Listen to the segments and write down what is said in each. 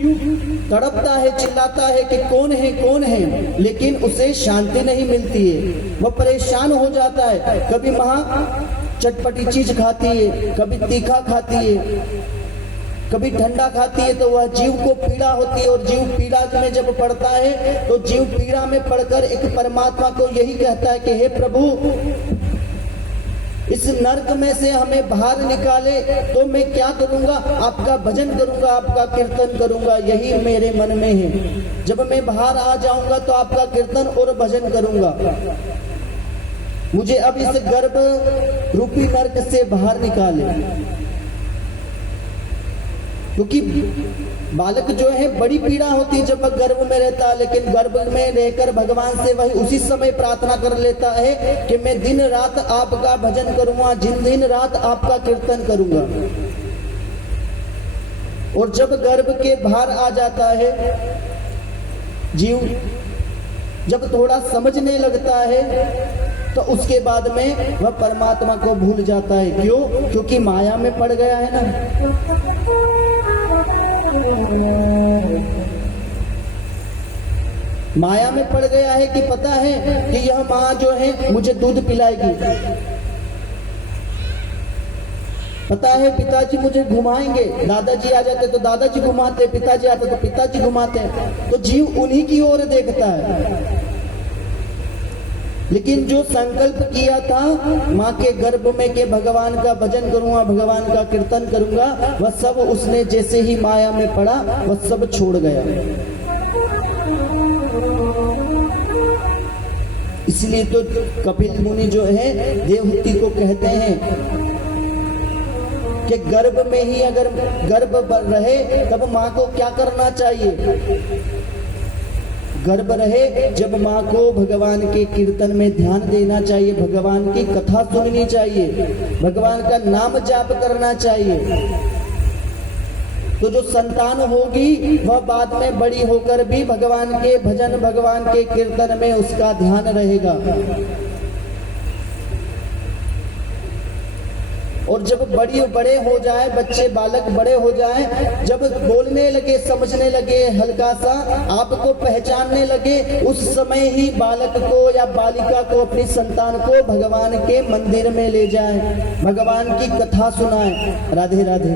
तड़पता है, चिल्लाता है कि कौन है, लेकिन उसे शांति नहीं मिलती है। वह परेशान हो जाता है, कभी चटपटी चीज खाती है, कभी तीखा खाती है, कभी ठंडा खाती है, तो वह जीव को पीड़ा होती है। और जीव पीड़ा में जब पड़ता है तो जीव पीड़ा में पड़कर एक परमात्मा को यही कहता है कि हे प्रभु, इस नर्क में से हमें बाहर निकाले तो मैं क्या करूंगा? आपका भजन करूंगा, आपका कीर्तन करूंगा, यही मेरे मन में है। जब मैं बाहर आ जाऊंगा तो आपका कीर्तन और भजन करूंगा। मुझे अब इस गर्भ रूपी नर्क से बाहर निकाले, क्योंकि बालक जो है बड़ी पीड़ा होती है जब वह गर्भ में रहता है, लेकिन गर्भ में रहकर भगवान से वही उसी समय प्रार्थना कर लेता है कि मैं दिन रात आपका भजन करूंगा, दिन रात आपका कीर्तन करूंगा। और जब गर्भ के बाहर आ जाता है जीव, जब थोड़ा समझने लगता है तो उसके बाद में वह परमात्मा को भूल जाता है। क्यों? क्योंकि माया में पड़ गया है ना। माया में पड़ गया है कि पता है कि यह माँ जो है मुझे दूध पिलाएगी, पता है पिताजी मुझे घुमाएंगे, दादाजी आ जाते तो दादाजी घुमाते, पिताजी आते तो पिताजी घुमाते, तो जीव उन्हीं की ओर देखता है। लेकिन जो संकल्प किया था माँ के गर्भ में कि भगवान का भजन करूंगा, भगवान का कीर्तन करूंगा, वह सब उसने जैसे ही माया में पड़ा वह सब छोड़ गया। इसलिए तो कपिल मुनि जो है देवहूति को कहते हैं कि गर्भ में ही अगर गर्भ रहे तब माँ को क्या करना चाहिए? गर्भ रहे जब माँ को भगवान के कीर्तन में ध्यान देना चाहिए, भगवान की कथा सुननी चाहिए, भगवान का नाम जाप करना चाहिए। तो जो संतान होगी वह बाद में बड़ी होकर भी भगवान के भजन, भगवान के कीर्तन में उसका ध्यान रहेगा। और जब बड़े हो जाए बच्चे, बालक बड़े हो जाए, जब बोलने लगे, समझने लगे, हल्का सा आपको पहचानने लगे, उस समय ही बालक को या बालिका को, अपनी संतान को भगवान के मंदिर में ले जाए, भगवान की कथा सुनाए। राधे राधे।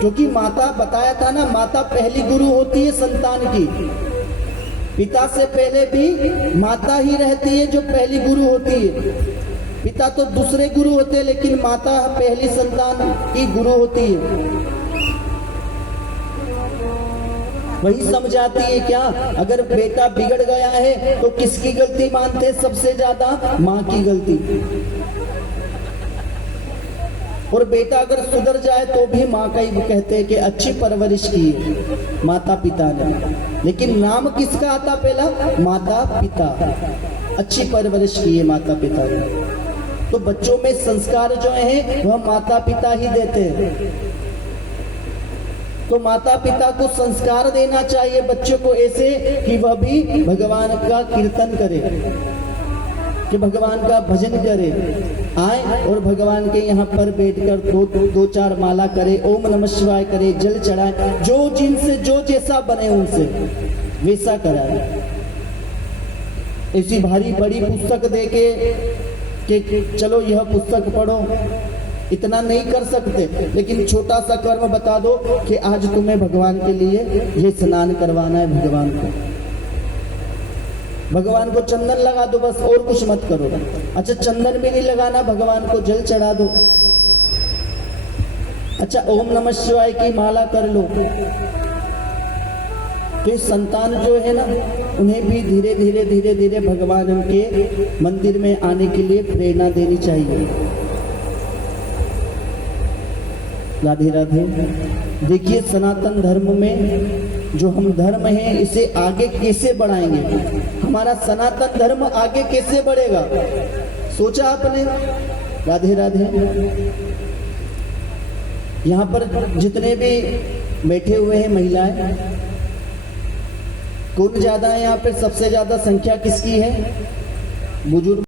क्योंकि माता, बताया था ना, माता पहली गुरु होती है संतान की। पिता से पहले भी माता ही रहती है जो पहली गुरु होती है। पिता तो दूसरे गुरु होते हैं, लेकिन माता पहली संतान की गुरु होती है। वही समझाती है क्या? अगर बेटा बिगड़ गया है तो किसकी गलती मानते हैं सबसे ज्यादा? माँ की गलती। और बेटा अगर सुधर जाए तो भी माँ का ही कहते हैं कि अच्छी परवरिश की है माता पिता ने। लेकिन नाम किसका आता पहला? माता पिता। अच्छी परवरिश की है माता पिता ने। तो बच्चों में संस्कार जो है वह माता पिता ही देते हैं। तो माता पिता को संस्कार देना चाहिए बच्चों को ऐसे कि वह भी भगवान का कीर्तन करे, कि भगवान का भजन करे, आए और भगवान के यहाँ पर बैठकर दो चार माला करे, ओम नमः शिवाय करे, जल चढ़ाए, जो जिनसे जो जैसा बने उनसे वैसा कराए। ऐसी भारी बड़ी पुस्तक दे के चलो यह पुस्तक पढ़ो, इतना नहीं कर सकते, लेकिन छोटा सा कर्म बता दो कि आज तुम्हें भगवान के लिए ये स्नान करवाना है। भगवान को चंदन लगा दो, बस और कुछ मत करो। अच्छा चंदन भी नहीं लगाना, भगवान को जल चढ़ा दो। अच्छा ओम नमः शिवाय की माला कर लो। तो संतान जो है ना, उन्हें भी धीरे धीरे भगवान के मंदिर में आने के लिए प्रेरणा देनी चाहिए। राधे राधे। देखिए सनातन धर्म में जो हम धर्म है इसे आगे कैसे बढ़ाएंगे? हमारा सनातन धर्म आगे कैसे बढ़ेगा? सोचा आपने? राधे राधे। यहाँ पर जितने भी बैठे हुए हैं महिलाएं, कौन ज्यादा है यहाँ पे? सबसे ज्यादा संख्या किसकी है? बुजुर्ग।